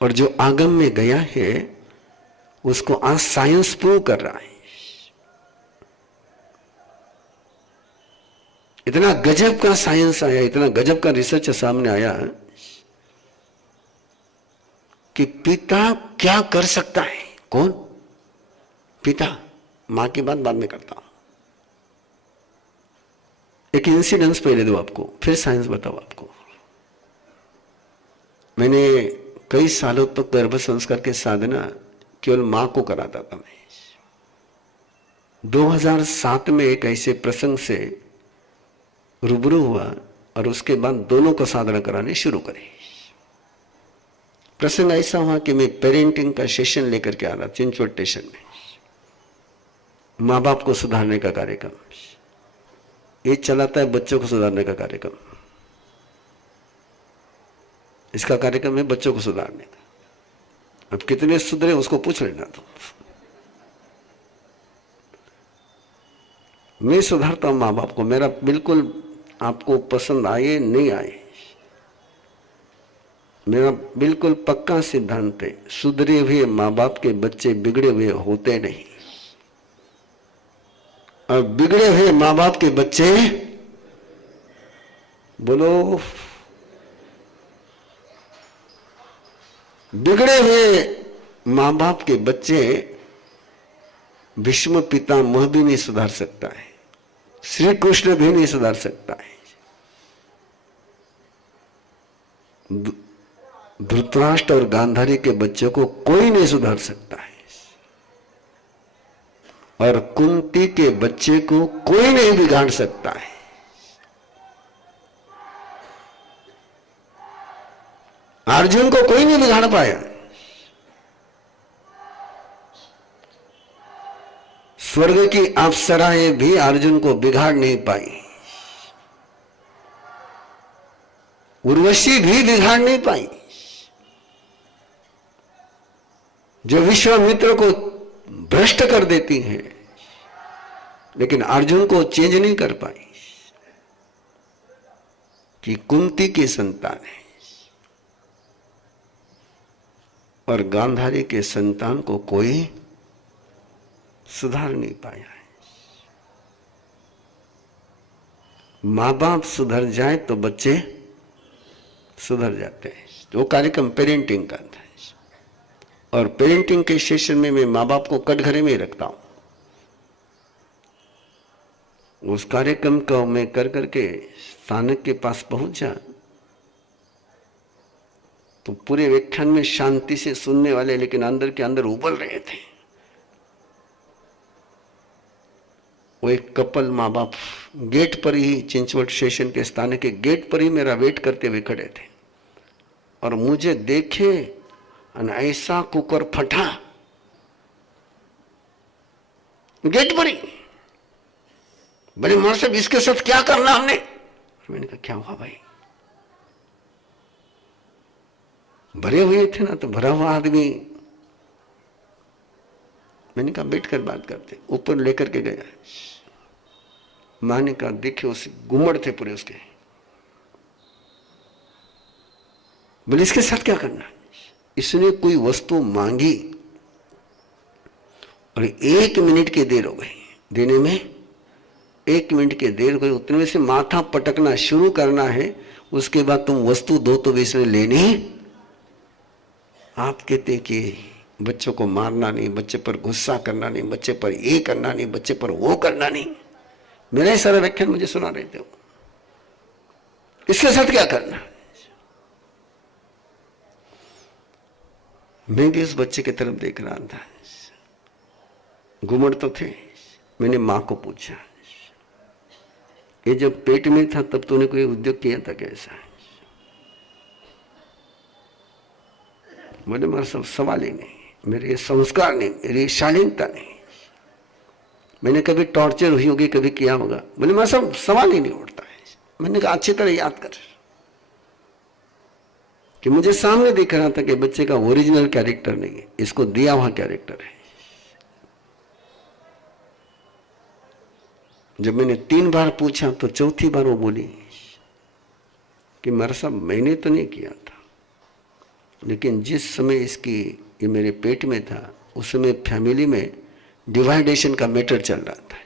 और जो आगम में गया है उसको आज साइंस प्रूव कर रहा है। इतना गजब का साइंस आया, इतना गजब का रिसर्च सामने आया कि पिता क्या कर सकता है। कौन? पिता। मां की बात बाद में करता हूं। एक इंसिडेंस पहले दो आपको, फिर साइंस बताओ आपको। मैंने कई सालों तक तो गर्भ संस्कार की साधना केवल मां को कराता था। मैं 2007 में एक ऐसे प्रसंग से रूबरू हुआ और उसके बाद दोनों को साधना कराने शुरू करे। प्रसंग ऐसा हुआ कि मैं पेरेंटिंग का सेशन लेकर के आ रहा चिंचवड स्टेशन में, मां बाप को सुधारने का कार्यक्रम। ये चलाता है बच्चों को सुधारने का कार्यक्रम। इसका कार्यक्रम है बच्चों को सुधारने का। अब कितने सुधरे उसको पूछ लेना। तो मैं सुधारता हूं मां बाप को, मेरा बिल्कुल आपको पसंद आए नहीं आए, मेरा बिल्कुल पक्का सिद्धांत है, सुधरे हुए मां बाप के बच्चे बिगड़े हुए होते नहीं, और बिगड़े हुए मां बाप के बच्चे, बोलो, बिगड़े हुए मां बाप के बच्चे भीष्म पितामह भी नहीं सुधार सकता है, श्री कृष्ण भी नहीं सुधार सकता है, धृतराष्ट्र और गांधारी के बच्चों को कोई नहीं सुधार सकता है, और कुंती के बच्चे को कोई नहीं बिगाड़ सकता है। अर्जुन को कोई नहीं बिगाड़ पाया। स्वर्ग की अप्सराएं भी अर्जुन को बिगाड़ नहीं पाई, उर्वशी भी बिगाड़ नहीं पाई। जो विश्वामित्र को भ्रष्ट कर देती हैं, लेकिन अर्जुन को चेंज नहीं कर पाई कि कुंती की संतान है, और गांधारी के संतान को कोई सुधार नहीं पाया है। मां बाप सुधर जाए तो बच्चे सुधर जाते हैं। वो कार्यक्रम पेरेंटिंग का था, और पेरेंटिंग के सेशन में मैं मां बाप को कटघरे में ही रखता हूं। उस कार्यक्रम को मैं कर करके स्थानक के पास पहुंचा तो पूरे व्याख्यान में शांति से सुनने वाले, लेकिन अंदर के अंदर उबल रहे थे। वो एक कपल माँ बाप गेट पर ही, चिंचवड स्टेशन के स्थानक के गेट पर ही मेरा वेट करते हुए खड़े थे, और मुझे देखे और ऐसा कुकर फटा गेट पर ही। बड़े मां साहब, इसके साथ क्या करना हमने? मैंने कहा क्या हुआ भाई? भरे हुए थे ना, तो भरा हुआ आदमी, मैंने कहा बैठकर बात करते। ऊपर लेकर के गया, मां ने कहा देखे उसे गुमड़ थे पूरे उसके। बोले इसके साथ क्या करना? इसने कोई वस्तु मांगी और 1 मिनट की देर हो गई देने में, 1 मिनट की देर हो गई। उतने में से माथा पटकना शुरू करना है, उसके बाद तुम वस्तु दो तो भी इसने लेनी। आप कहते कि बच्चों को मारना नहीं, बच्चे पर गुस्सा करना नहीं, बच्चे पर ये करना नहीं, बच्चे पर वो करना नहीं। मेरा ही सारा व्याख्यान मुझे सुना रहे थे। इसके साथ क्या करना? मैं भी उस बच्चे की तरफ देख रहा था, घुमड़ तो थे। मैंने मां को पूछा, ये जब पेट में था तब तूने कोई उद्योग किया था कैसा? बोले मेरा सब सवाल ही नहीं, मेरे ये संस्कार नहीं, मेरी शालीनता नहीं, मैंने कभी टॉर्चर हुई होगी, कभी किया होगा। बोले मेरा सब सवाल ही नहीं उठता है। मैंने कहा अच्छी तरह याद कर कि मुझे सामने दिख रहा था कि बच्चे का ओरिजिनल कैरेक्टर नहीं है, इसको दिया हुआ कैरेक्टर है। जब मैंने 3 बार पूछा तो चौथी बार वो बोली कि मेरा सब मैंने तो नहीं किया था, लेकिन जिस समय इसकी ये मेरे पेट में था उस समय फैमिली में डिवाइडेशन का मैटर चल रहा था।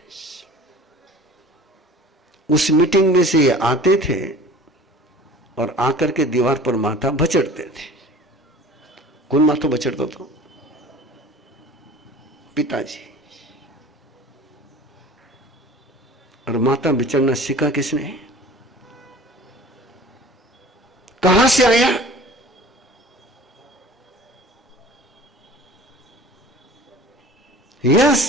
उस मीटिंग में से ये आते थे और आकर के दीवार पर माथा बचड़ते थे। कौन माथा बचड़ता था? पिताजी। और माथा बिचड़ना सीखा किसने? कहां से आया? यस।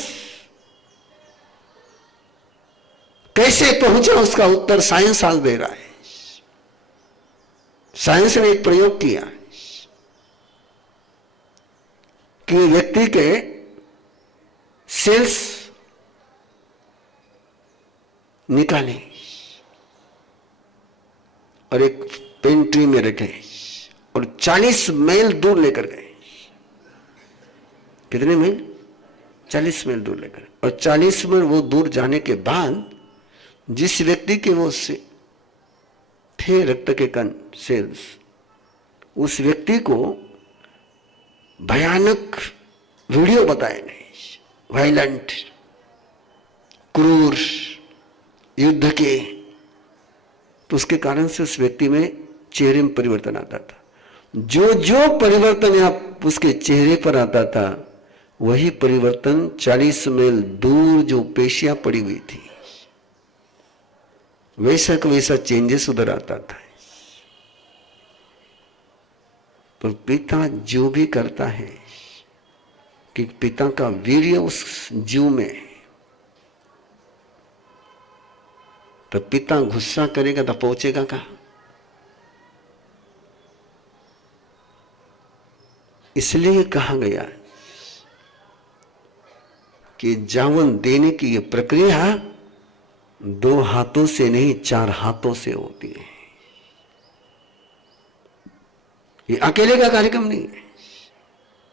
कैसे पहुंचा उसका उत्तर साइंस आज दे रहा है। साइंस ने एक प्रयोग किया कि व्यक्ति के सेल्स निकाले और एक पेंट्री में रखे और 40 मील दूर लेकर गए। कितने मील? 40 मील दूर लेकर। और 40 मील वो दूर जाने के बाद जिस व्यक्ति के वो से थे रक्त के कण सेल्स, उस व्यक्ति को भयानक वीडियो बताए गए, वायलेंट, क्रूर, युद्ध के। तो उसके कारण से उस व्यक्ति में चेहरे में परिवर्तन आता था। जो जो परिवर्तन आप उसके चेहरे पर आता था वही परिवर्तन 40 मील दूर जो पेशियां पड़ी हुई थी वैसा का वैसा चेंजेस उधर आता था। तो पिता जो भी करता है कि पिता का वीर्य उस जीव में, तो पिता गुस्सा करेगा तो पहुंचेगा कहां? इसलिए कहा गया कि जावन देने की यह प्रक्रिया 2 हाथों से नहीं 4 हाथों से होती है। ये अकेले का कार्यक्रम नहीं है।